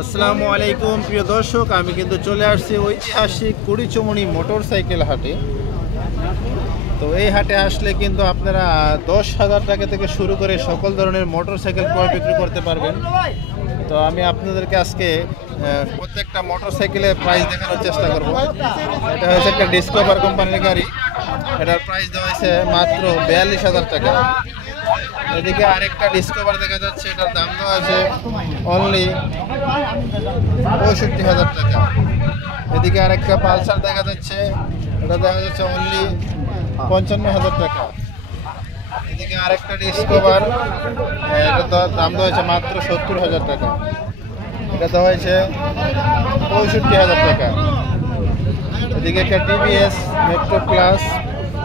আসসালামু আলাইকুম প্রিয় দর্শক, আমি কিন্তু চলে আসছি ঐতিহাসিক কুড়িচুমনি মোটরসাইকেল হাটে। তো এই হাটে আসলে কিন্তু আপনারা 10,000 টাকা থেকে শুরু করে সকল ধরনের মোটরসাইকেল ক্রয় বিক্রি করতে পারবেন। তো আমি আপনাদেরকে আজকে প্রত্যেকটা মোটরসাইকেলের প্রাইস দেখানোর চেষ্টা করব। এটা হচ্ছে একটা ডিসকভার কোম্পানির গাড়ি, এটার প্রাইস দেওয়া হয়েছে মাত্র 42,000 টাকা। এদিকে আরেকটা ডিসকভার দেখা যাচ্ছে, এটার দাম দেওয়া আছে অনলি 65,000 টাকা। এদিকে আরেকটা পালসার দেখা যাচ্ছে, এটা দেখা যাচ্ছে অনলি 55,000 টাকা। এদিকে আরেকটা ডিসকভার, এটা দাম দেওয়া হয়েছে মাত্র 70,000 টাকা। এটা দেওয়া হয়েছে 65,000 টাকা। এদিকে একটা টিভিএস মেট্রো প্লাস,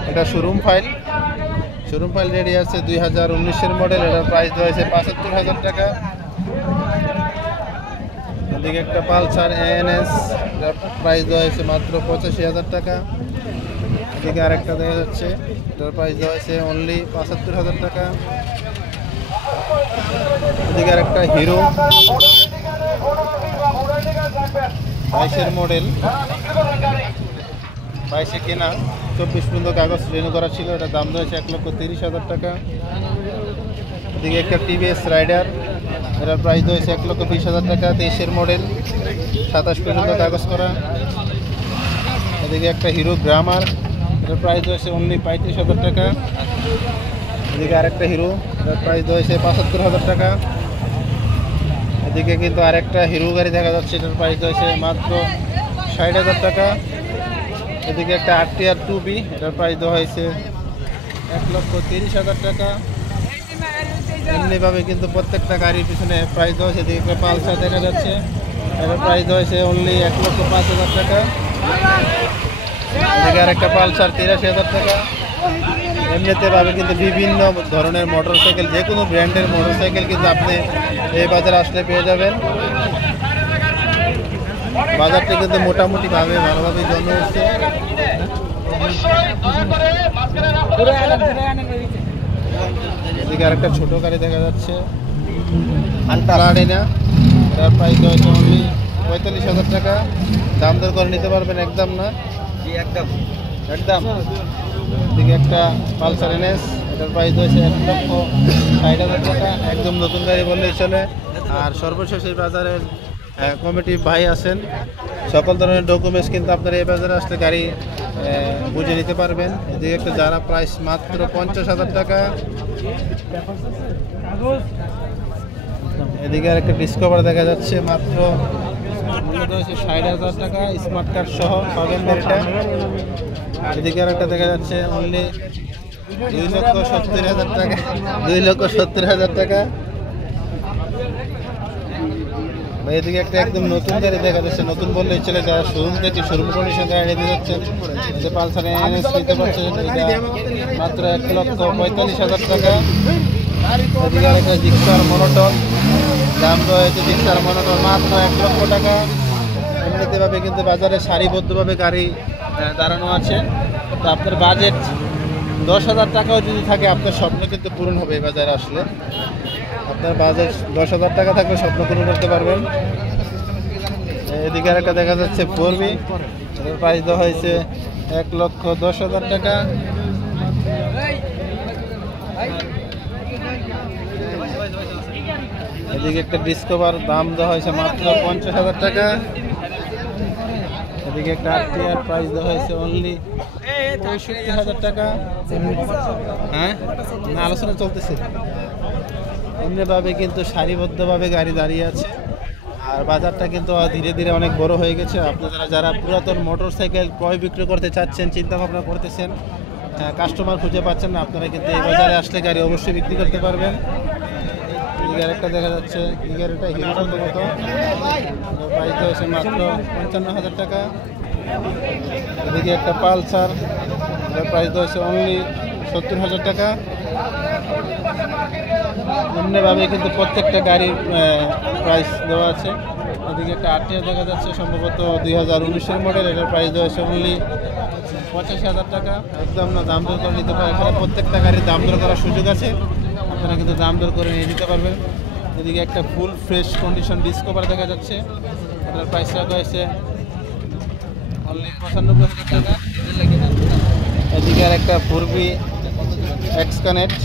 এটা শোরুম ফাইল রেডি আছে, 2019-এর মডেল। এটার প্রাইস দেওয়া হয়েছে 75,000 টাকা। এদিকে একটা পালসার এএনএস, এটার প্রাইস দেওয়া হয়েছে মাত্র 85,000 টাকা। এদিকে আরেকটা দেখা যাচ্ছে, এটার প্রাইস দেওয়া হয়েছে অনলি 75,000 টাকা। এদিকে আরেকটা হিরো 22-এর মডেল, 22-এ কেনা, 24 পর্যন্ত কাগজ রিনিউ করা ছিল। এটার দাম রয়েছে 1,30,000 টাকা। এদিকে একটা টিভিএস রাইডার, এটার প্রাইস রয়েছে 1,20,000 টাকা, 23-এর মডেল, 27 পর্যন্ত কাগজ করা। এদিকে একটা হিরো গ্রামার, এটার প্রাইস রয়েছে অনলি 35,000 টাকা। এদিকে আরেকটা হিরো, এটার প্রাইস রয়েছে 75,000 টাকা। এদিকে কিন্তু আরেকটা হিরো গাড়ি দেখা যাচ্ছে, এটার প্রাইস রয়েছে মাত্র 60,000 টাকা। এদিকে একটা আরটিআর 2B, এটার প্রাইস দেওয়া হয়েছে 1,30,000 টাকা। এমনিভাবে কিন্তু প্রত্যেকটা গাড়ির পিছনে প্রাইস দেওয়া হয়েছে। এদিকে একটা পালসার দেখা যাচ্ছে, এটার প্রাইস দেওয়া হয়েছে অনলি 1,05,000 টাকা। এদিকে আরেকটা পালসার 83,000 টাকা। এমনিতে ভাবে কিন্তু বিভিন্ন ধরনের মোটরসাইকেল, যে কোনো ব্র্যান্ডের মোটরসাইকেল কিন্তু আপনি এই বাজারে আসলে পেয়ে যাবেন। বাজারটি কিন্তু মোটামুটি ভালোভাবে জমে উঠছে। এদিকে আরেকটা ছোট গাড়ি দেখা যাচ্ছে, আলট্রাডিনা, এটার প্রাইস হয়েছে অনলি 45,000 টাকা। দাম দর করে নিতে পারবেন, একদম না, একদম। এদিকে একটা পালসার এনএস, এটার প্রাইস হয়েছে 1,60,000 টাকা। একদম নতুন গাড়ি বললেই চলে। আর সর্বশেষ এই বাজারের কমিটি ভাই আছেন, সকল ধরনের ডকুমেন্টস কিন্তু আপনারা এই বাজারে আসলে গাড়ি বুঝে নিতে পারবেন। এদিকে একটা যারা প্রাইস মাত্র 50,000 টাকা। এদিকে আর একটা ডিসকভার দেখা যাচ্ছে, মাত্র 60,000 টাকা, স্মার্ট কার্ড সহ পাবেন গাড়িটা। এদিকে আর একটা দেখা যাচ্ছে অনলি 2,70,000 টাকা, 2,70,000 টাকা। এদিকে একটা একদম নতুন গাড়ি দেখা যাচ্ছে, নতুন বললেই চলে, যারা শোরুম থেকে শোরুম কন্ডিশন গাড়ি নিতে যাচ্ছেন, যে পালসার এনএস নিতে পারছেন, এটা মাত্র 1,45,000 টাকা। এদিকে আরেকটা জিক্সার মনোটন, দাম রয়েছে জিক্সার মনোটন মাত্র 1,00,000 টাকা। এমনিতেভাবে কিন্তু বাজারে সারিবদ্ধভাবে গাড়ি দাঁড়ানো আছে। তো আপনার বাজেট 10,000 টাকাও যদি থাকে, আপনার স্বপ্ন কিন্তু পূরণ হবে। এই বাজারে আসলে আপনার বাজেট 10,000 টাকা থাকলে স্বপ্ন পূরণ করতে পারবেন। এদিকে আরেকটা দেখা যাচ্ছে 4B, এর প্রাইস দেওয়া হয়েছে 1,10,000 টাকা। এদিকে একটা ডিসকভার, দাম দেওয়া হয়েছে মাত্র 50,000 টাকা। এদিকে একটা আরটিআর, প্রাইস দেওয়া হয়েছে অনলি 65,000 টাকা। হ্যাঁ, না, আলোচনা চলতেছে। এমনিভাবে কিন্তু সারিবদ্ধভাবে গাড়ি দাঁড়িয়ে আছে। আর বাজারটা কিন্তু ধীরে ধীরে অনেক বড় হয়ে গেছে। আপনারা যারা পুরাতন মোটরসাইকেল ক্রয় বিক্রি করতে চাচ্ছেন, চিন্তা ভাবনা করতেছেন, কাস্টমার খুঁজে পাচ্ছেন না, আপনারা কিন্তু এই বাজারে আসলে গাড়ি অবশ্যই বিক্রি করতে পারবেন। এই গাড়িটা দেখা যাচ্ছে, এই গাড়িটা হিরো সম্ভবত, প্রাইস হয়েছে মাত্র 55,000 টাকা। এদিকে একটা পালসার, এটার প্রাইস হয়েছে অনলি 70,000 টাকা। এমনিভাবে কিন্তু প্রত্যেকটা গাড়ির প্রাইস দেওয়া আছে। এদিকে একটা আরটিআর দেখা যাচ্ছে, সম্ভবত 2019-এর মডেল, এটার প্রাইস দেওয়া আছে অনলি 85,000 টাকা। একদম না, দাম দর করে নিতে পারে। এখানে প্রত্যেকটা গাড়ির দাম দর করার সুযোগ আছে, আপনারা কিন্তু দাম দর করে নিয়ে নিতে পারবেন। এদিকে একটা ফুল ফ্রেশ কন্ডিশন ডিসকভার দেখা যাচ্ছে, এটার প্রাইস রাখা হয়েছে অনলি 95,000 টাকা। এদিকে আর একটা পূর্বী এক্স কানেক্ট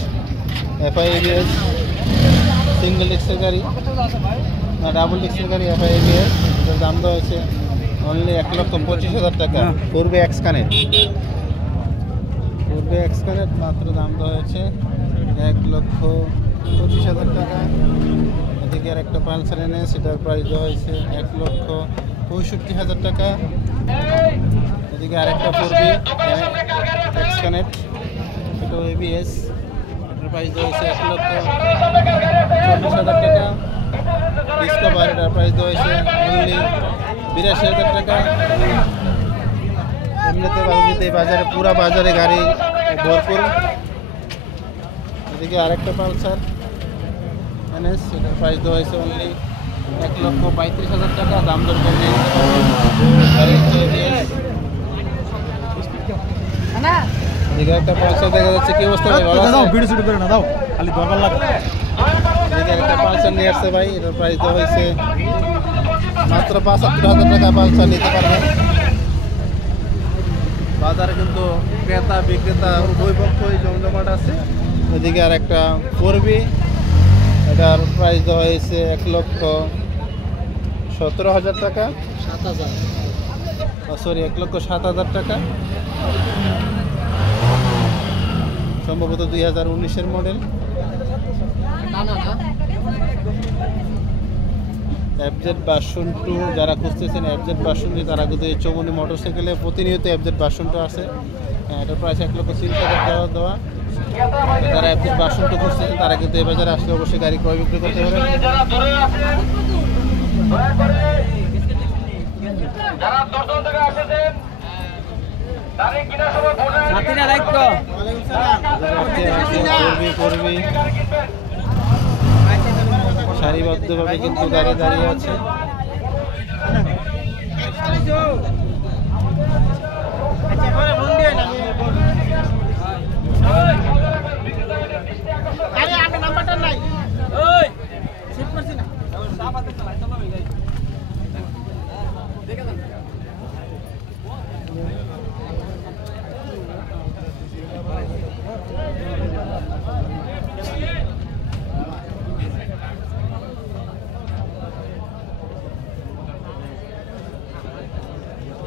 FI-ABS সিঙ্গেল ডিস্কের গাড়ি না ডাবল ডিস্কের গাড়ি FI-ABS, এটার দাম দেওয়া হয়েছে অনলি 1,25,000 টাকা। পূর্বী এক্স কানেক্ট মাত্র দাম দেওয়া হয়েছে 1,25,000 টাকা। এদিকে আর একটা পালসার এনে সেটার প্রাইস দেওয়া হয়েছে 1,65,000 টাকা। এদিকে আরেকটা পূর্বী এক্স কানেক্ট, এটা ABS, এটার প্রাইস দেওয়া হয়েছে 1,40,000 টাকা। ডিসকভার, এটার প্রাইস দেওয়া হয়েছে অনলি 82,000 টাকা। এমনিতে বাজারে বাজারে পুরা বাজারে গাড়ি ভরপুর। এদিকে আরেকটা পালসার NS, এটার প্রাইস দেওয়া হয়েছে অনলি 1,35,000 টাকা। দাম দর করে নিয়ে নিতে পারবেন। এদিকে একটা পালসার দেখা যাচ্ছে, কি অবস্থা ভাই? ভালো আছে? ভিডিও শুট করে না দাও, খালি দরকার লাগে। এদিকে একটা পালসার নিয়ে আসছে ভাই, এটার প্রাইস দেওয়া হয়েছে মাত্র 75,000 টাকা। পালসার নিতে পারবেন। বাজারে কিন্তু ক্রেতা বিক্রেতা উভয় পক্ষই জমজমাট আছে। এদিকে আর একটা পূর্বী, এটার প্রাইস দেওয়া হয়েছে 1,17,000 টাকা। 1,07,000 টাকা। সম্ভবত 2019-এর মডেল। FZ-2 যারা খুঁজতেছেন, FZ-2 তারা কিন্তু এই চৌমনি মোটরসাইকেলে প্রতিনিয়ত FZ-2 আছে। এটার প্রাইস 1,30,000 টাকা দেওয়া। যারা FZ-2 খুঁজতেছেন তারা কিন্তু এই বাজারে আসলে অবশ্যই গাড়ি ক্রয় বিক্রি করতে পারবেন। সারিবদ্ধভাবে কিন্তু গাড়ি দাঁড়িয়ে আছে।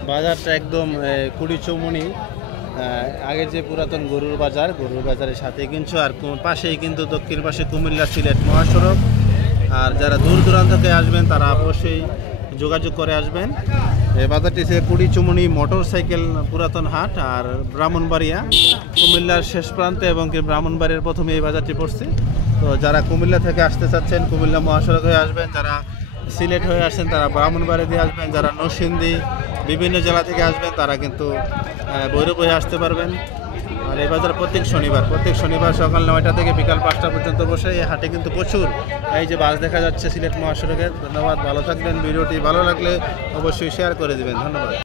বাজারটা একদম কুড়ি চৌমনি আগের যে পুরাতন গরুর বাজারের সাথে কিন্তু, আর পাশেই কিন্তু দক্ষিণ পাশে কুমিল্লা সিলেট মহাসড়ক। আর যারা দূর দূরান্ত থেকে আসবেন তারা অবশ্যই যোগাযোগ করে আসবেন। এই বাজারটি সে কুড়ি চৌমনি মোটরসাইকেল পুরাতন হাট, আর ব্রাহ্মণবাড়িয়া কুমিল্লার শেষ প্রান্তে, এবং কি ব্রাহ্মণবাড়িয়ার প্রথমে এই বাজারটি পড়ছে। তো যারা কুমিল্লা থেকে আসতে চাচ্ছেন কুমিল্লা মহাসড়ক হয়ে আসবেন, যারা সিলেট হয়ে আসছেন তারা ব্রাহ্মণবাড়িয়া দিয়ে আসবেন, যারা নরসিংদী বিভিন্ন জেলা থেকে আসবেন তারা কিন্তু ভৈরব হয়ে আসতে পারবেন। আর এই বাজার প্রত্যেক শনিবার সকাল 9টা থেকে বিকাল 5টা পর্যন্ত বসে। এই হাটে কিন্তু প্রচুর এই যে বাস দেখা যাচ্ছে সিলেট মহাসড়কের। ধন্যবাদ, ভালো থাকবেন। ভিডিওটি ভালো লাগলে অবশ্যই শেয়ার করে দিবেন। ধন্যবাদ।